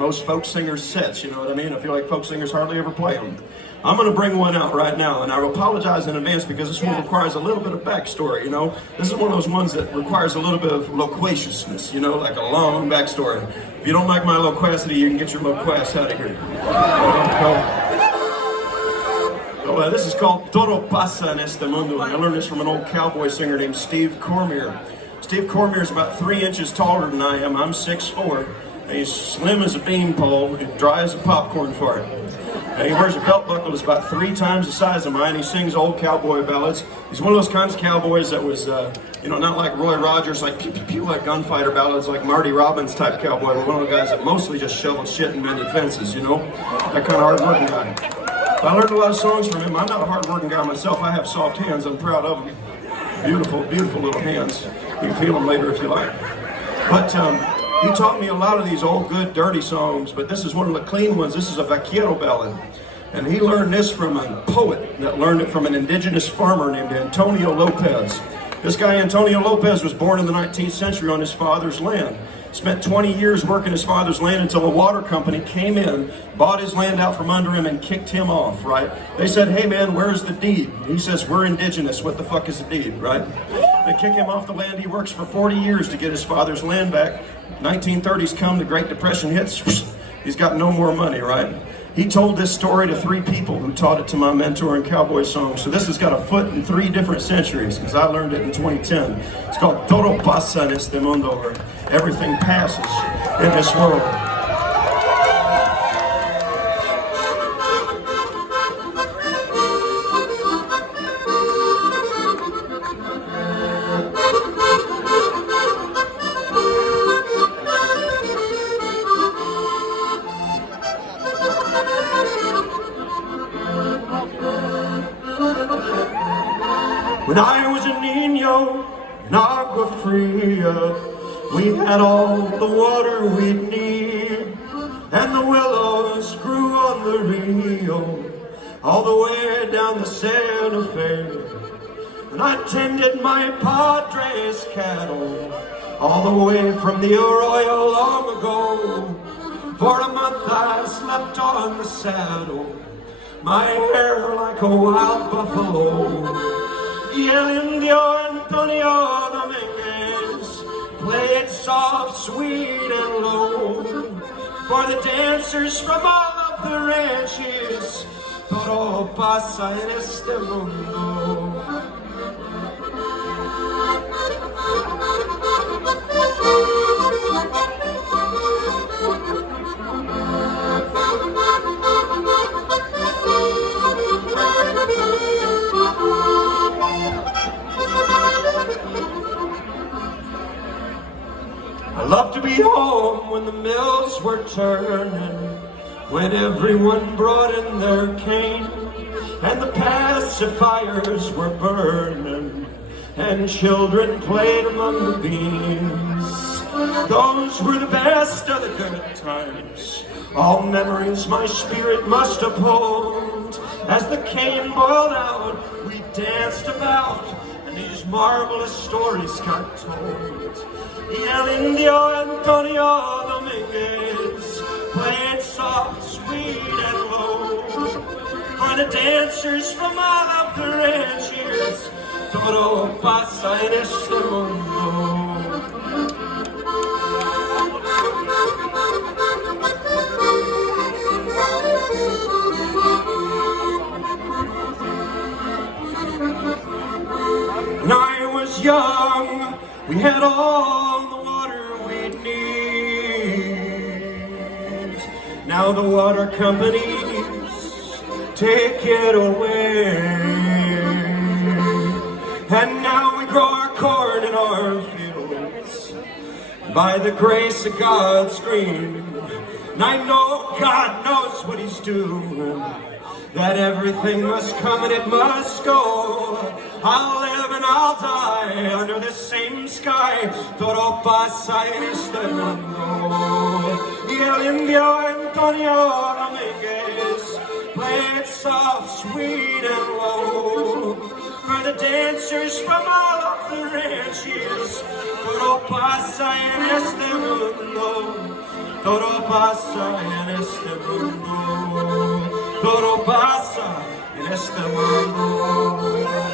Most folk singers' sets, you know what I mean? I feel like folk singers hardly ever play them. I'm going to bring one out right now, and I apologize in advance because this one requires a little bit of backstory, you know? This is one of those ones that requires a little bit of loquaciousness, you know, like a long backstory. If you don't like my loquacity, you can get your loquace out of here. This is called Todo pasa este Mundo, and I learned this from an old cowboy singer named Steve Cormier. Steve Cormier is about 3 inches taller than I am. I'm 6'4". He's slim as a beanpole, dry as a popcorn fart. And he wears a belt buckle that's about 3 times the size of mine. He sings old cowboy ballads. He's one of those kinds of cowboys that was, not like Roy Rogers, like pew pew pew, like gunfighter ballads, like Marty Robbins type cowboy, but one of the guys that mostly just shoveled shit and mended fences, you know? That kind of hard-working guy. I learned a lot of songs from him. I'm not a hard-working guy myself. I have soft hands. I'm proud of them. Beautiful, beautiful little hands. You can feel them later if you like. But, he taught me a lot of these old, good, dirty songs, but this is one of the clean ones. This is a vaquero ballad. And he learned this from a poet that learned it from an indigenous farmer named Antonio Lopez. This guy, Antonio Lopez, was born in the 19th century on his father's land. Spent 20 years working his father's land until a water company came in, bought his land out from under him, and kicked him off, right? They said, hey man, where's the deed? He says, we're indigenous, what the fuck is the deed, right? They kick him off the land. He works for 40 years to get his father's land back. 1930s come, the Great Depression hits, he's got no more money, right? He told this story to 3 people who taught it to my mentor in cowboy songs. So this has got a foot in 3 different centuries, because I learned it in 2010. It's called Todo pasa en este Mundo, or everything passes in this world. When I was a niño in Agua Fria, we had all the water we'd need, and the willows grew on the Rio, all the way down the Santa Fe. And I tended my padre's cattle, all the way from the Arroyo long ago. For a month I slept on the saddle, my hair like a wild buffalo. Y el indio Antonio Dominguez played soft, sweet, and low for the dancers from all of the ranches. Todo pasa en este mundo. I love to be home when the mills were turning, when everyone brought in their cane, and the pacifiers were burning, and children played among the beans. Those were the best of the good times, all memories my spirit must uphold. As the cane boiled out, we danced about, and these marvelous stories got told. Y el indio Antonio Dominguez played soft, sweet, and low for the dancers from all of the ranches. Todo pasa en este mundo. When I was young, we had all the water we'd need. Now the water companies take it away. And now we grow our corn in our fields by the grace of God's green. And I know God knows what He's doing, that everything must come and it must go. I'll live and I'll die under the same sky. Todo pasa en este mundo. Y el indio Antonio Dominguez played soft, sweet, and low for the dancers from all of the ranches. Todo pasa en este mundo. todo pasa en este mundo, todo pasa en este mundo.